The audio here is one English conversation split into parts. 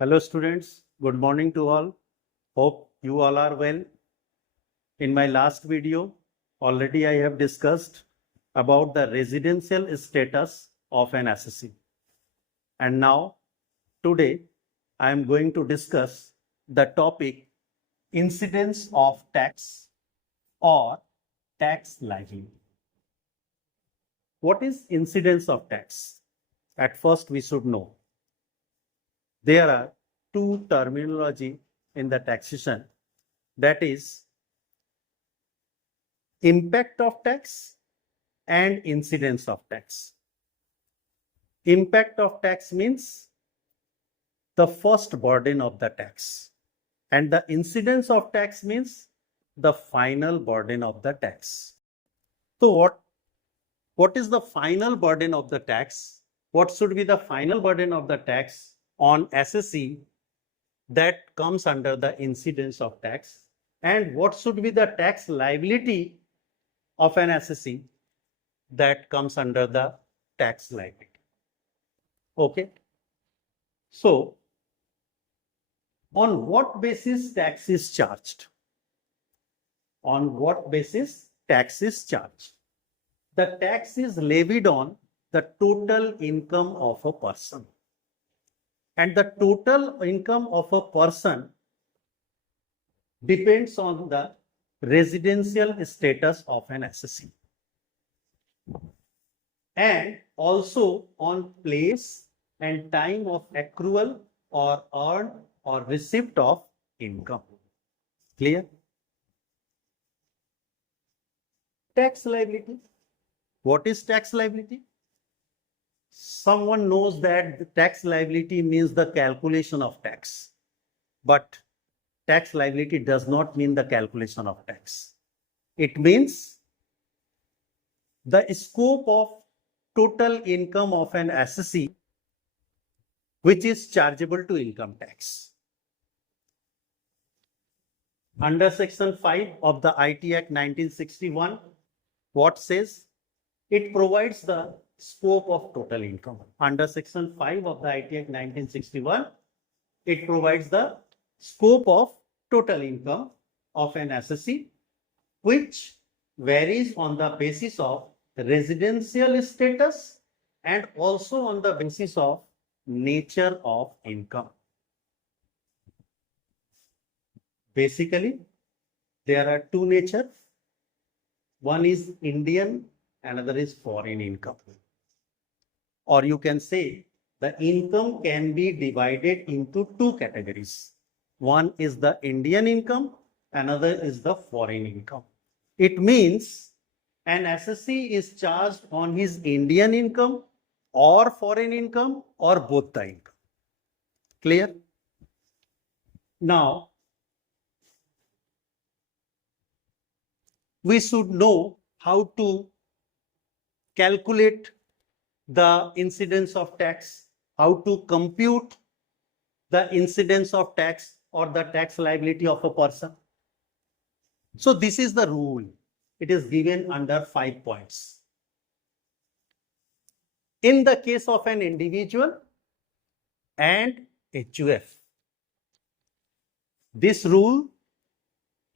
Hello students, good morning to all. Hope you all are well. In my last video, already I have discussed about the residential status of an assessee. And now, today, I am going to discuss the topic incidence of tax or tax liability. What is incidence of tax? At first, we should know. There are two terminology in the taxation, that is impact of tax and incidence of tax. Impact of tax means the first burden of the tax, and the incidence of tax means the final burden of the tax. So what is the final burden of the tax? What should be the final burden of the tax on assessee that comes under the incidence of tax, and what should be the tax liability of an assessee that comes under the tax liability? Okay. So, on what basis tax is charged? On what basis tax is charged? The tax is levied on the total income of a person. And the total income of a person depends on the residential status of an assessee, and also on place and time of accrual or earned or receipt of income. Clear? Tax liability. What is tax liability? Someone knows that the tax liability means the calculation of tax, but tax liability does not mean the calculation of tax. It means the scope of total income of an assessee which is chargeable to income tax. Under section 5 of the IT Act 1961, what says? It provides the scope of total income. Under section 5 of the IT Act 1961, it provides the scope of total income of an assessee, which varies on the basis of residential status and also on the basis of nature of income. Basically, there are two natures. One is Indian, another is foreign income. Or you can say the income can be divided into two categories. One is the Indian income, another is the foreign income. It means an assessee is charged on his Indian income or foreign income or both the income. Clear? Now, we should know how to calculate the incidence of tax, how to compute the incidence of tax or the tax liability of a person. So this is the rule. It is given under 5 points. In the case of an individual and HUF, this rule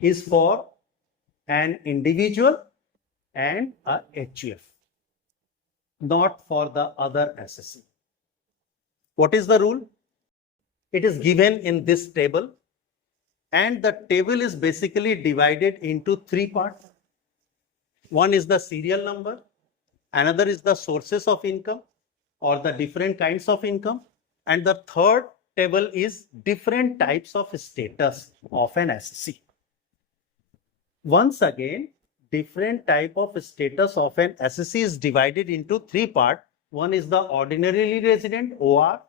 is for an individual and a HUF, not for the other assessee. What is the rule? It is given in this table, and the table is basically divided into 3 parts. One is the serial number, another is the sources of income or the different kinds of income, and the third table is different types of status of an assessee. Once again, different type of status of an assessee is divided into 3 parts. One is the ordinarily resident, OR.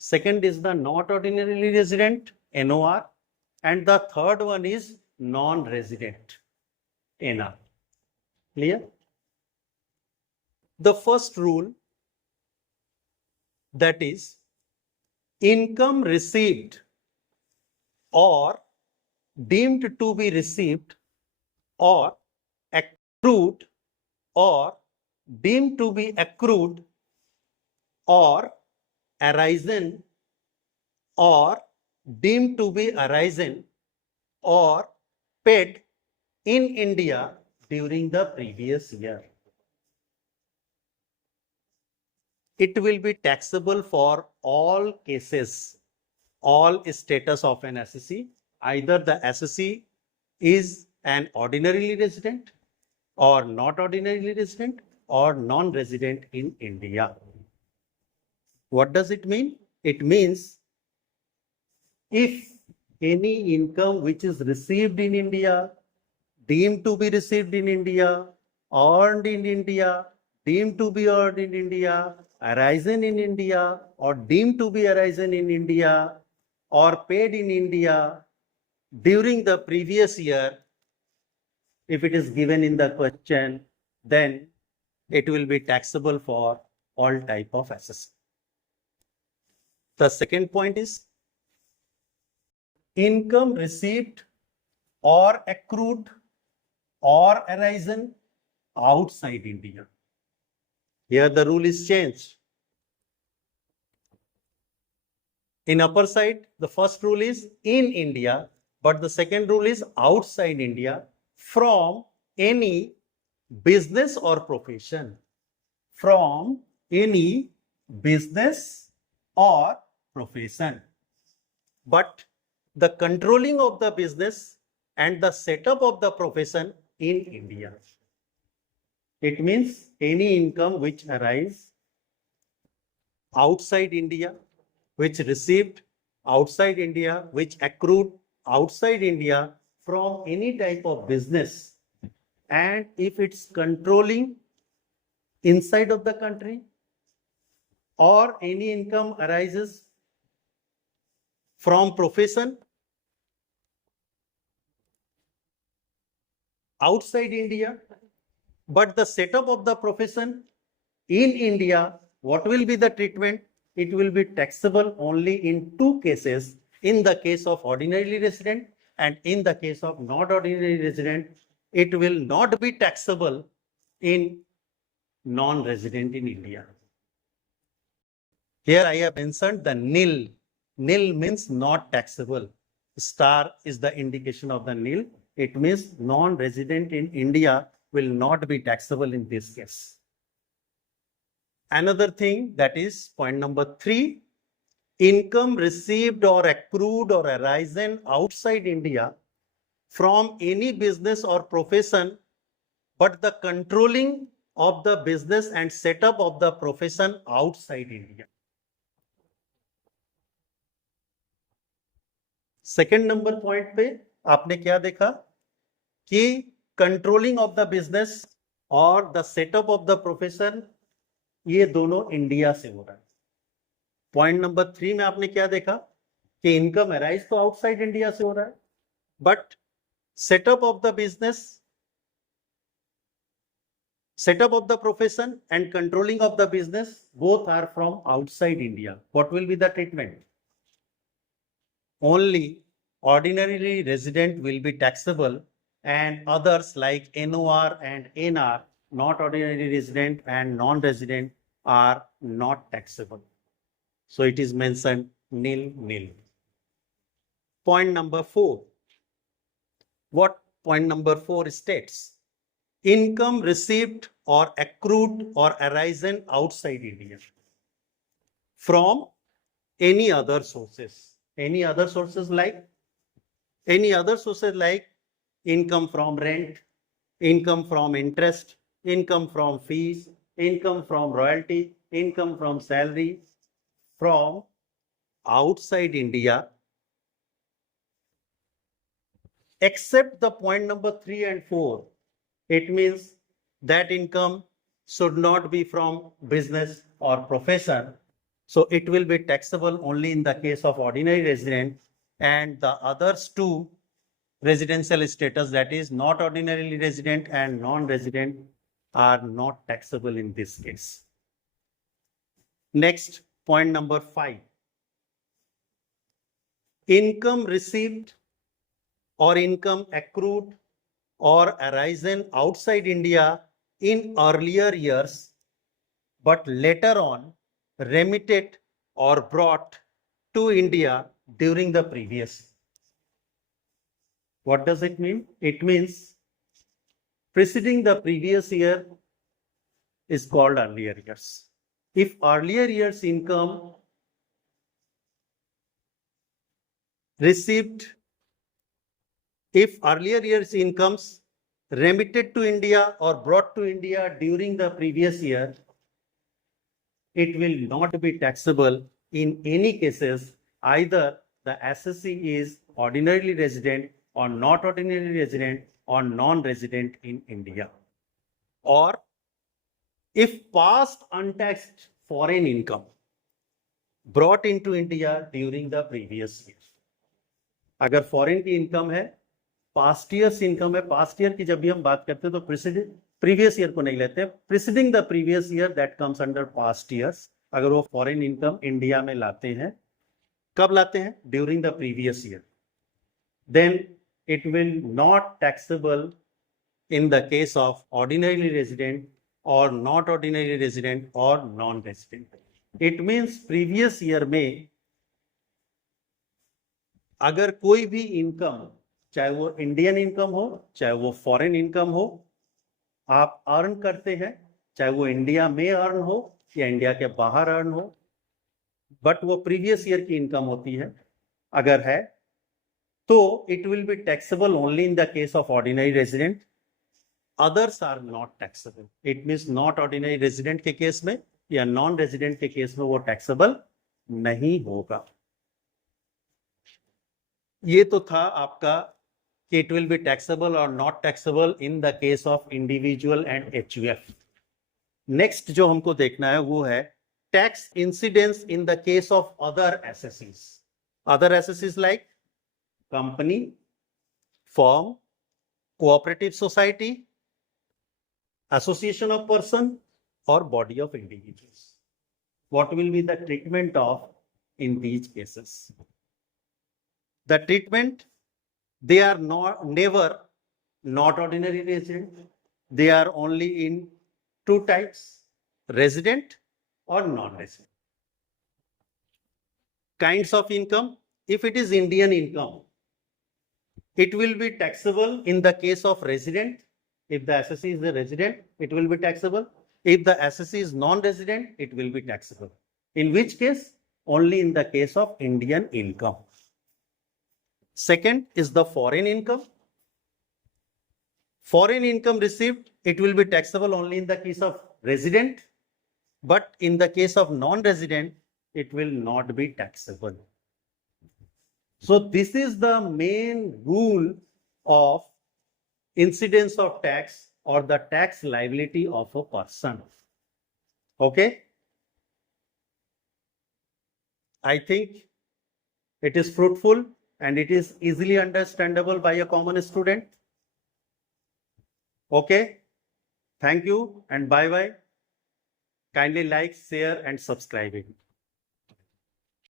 Second is the not ordinarily resident, NOR. And the third one is non-resident, NR. Clear? The first rule, that is income received or deemed to be received or accrued or deemed to be accrued or arisen or deemed to be arisen or paid in India during the previous year. It will be taxable for all cases, all status of an assessee. Either the assessee is an ordinarily resident or not ordinarily resident or non-resident in India. What does it mean? It means if any income which is received in India, deemed to be received in India, earned in India, deemed to be earned in India, arisen in India, or deemed to be arisen in India, or paid in India during the previous year, if it is given in the question, then it will be taxable for all type of assets. The second point is income received or accrued or arisen outside India. Here the rule is changed. In upper side, the first rule is in India, but the second rule is outside India from any business or profession. From any business or profession. But the controlling of the business and the setup of the profession in India. It means any income which arise outside India, which received outside India, which accrued outside India from any type of business, and if it's controlling inside of the country, or any income arises from profession outside India, but the setup of the profession in India, what will be the treatment? It will be taxable only in two cases, in the case of ordinarily resident and in the case of not ordinary resident. It will not be taxable in non-resident in India. Here I have mentioned the nil. Nil means not taxable. Star is the indication of the nil. It means non-resident in India will not be taxable in this case. Another thing, that is point number 3, income received or accrued or arisen outside India from any business or profession, but the controlling of the business and setup of the profession outside India. Second number point पे आपने क्या देखा कि controlling of the business और the setup of the profession ये दोनों India से हो रहा है. पॉइंट नंबर 3 में आपने क्या देखा कि इनकम अराइज तो आउटसाइड इंडिया से हो रहा है, but setup of the business, setup of the profession and controlling of the business both are from outside India. What will be the treatment? Only ordinarily resident will be taxable and others like NOR and NR, not ordinary resident and non-resident, are not taxable. So it is mentioned nil nil. Point number 4. What point number 4 states? Income received or accrued or arisen outside India from any other sources. Any other sources like income from rent, income from interest, income from fees, income from royalty, income from salary from outside India, except the point number 3 and 4. It means that income should not be from business or profession. So it will be taxable only in the case of ordinary resident, and the others two residential status, that is not ordinarily resident and non-resident, are not taxable in this case. Next, point number 5. Income received or income accrued or arisen outside India in earlier years, but later on remitted or brought to India during the previous. What does it mean? It means preceding the previous year is called earlier years. If earlier year's income received, if earlier year's incomes remitted to India or brought to India during the previous year, it will not be taxable in any cases. Either the assessee is ordinarily resident or not ordinarily resident or non-resident in India. Or if past untaxed foreign income brought into India during the previous year. अगर foreign की income है, past years income है, past year की जब भी हम बात करते हैं तो प्रीवियस ईयर को नहीं लेते, preceding the previous year that comes under past years. अगर वो फॉरेन इनकम इंडिया में लाते हैं, कब लाते हैं? During the previous year, then it will not taxable in the case of ordinarily resident or not ordinary resident or non-resident. It means previous year में अगर कोई भी इनकम, चाहे वो इंडियन इनकम हो, चाहे वो फॉरेन इनकम हो, आप अर्न करते हैं, चाहे वो इंडिया में अर्न हो या इंडिया के बाहर अर्न हो, बट वो प्रीवियस ईयर की इनकम होती है, अगर है तो it will be taxable only in the case of ordinary resident. Others are not taxable. It means not ordinary resident के केस में या नॉन रेजिडेंट के केस में वो टैक्सेबल नहीं होगा. ये तो था आपका कि इट विल बी टैक्सेबल और not taxable in the case of individual and HUF. Next जो हमको देखना है वो है tax incidence in the case of other assessees. Other assessees like company, firm, cooperative society, association of person or body of individuals. What will be the treatment of in these cases? The treatment, they are never not ordinary resident. They are only in two types, resident or non-resident. Kinds of income, if it is Indian income, it will be taxable in the case of resident. If the assessee is a resident, it will be taxable. If the assessee is non-resident, it will be taxable. In which case? Only in the case of Indian income. Second is the foreign income. Foreign income received, it will be taxable only in the case of resident, but in the case of non-resident, it will not be taxable. So this is the main rule of incidence of tax or the tax liability of a person. Okay? I think it is fruitful and it is easily understandable by a common student. Okay? Thank you and bye-bye. Kindly like, share and subscribe.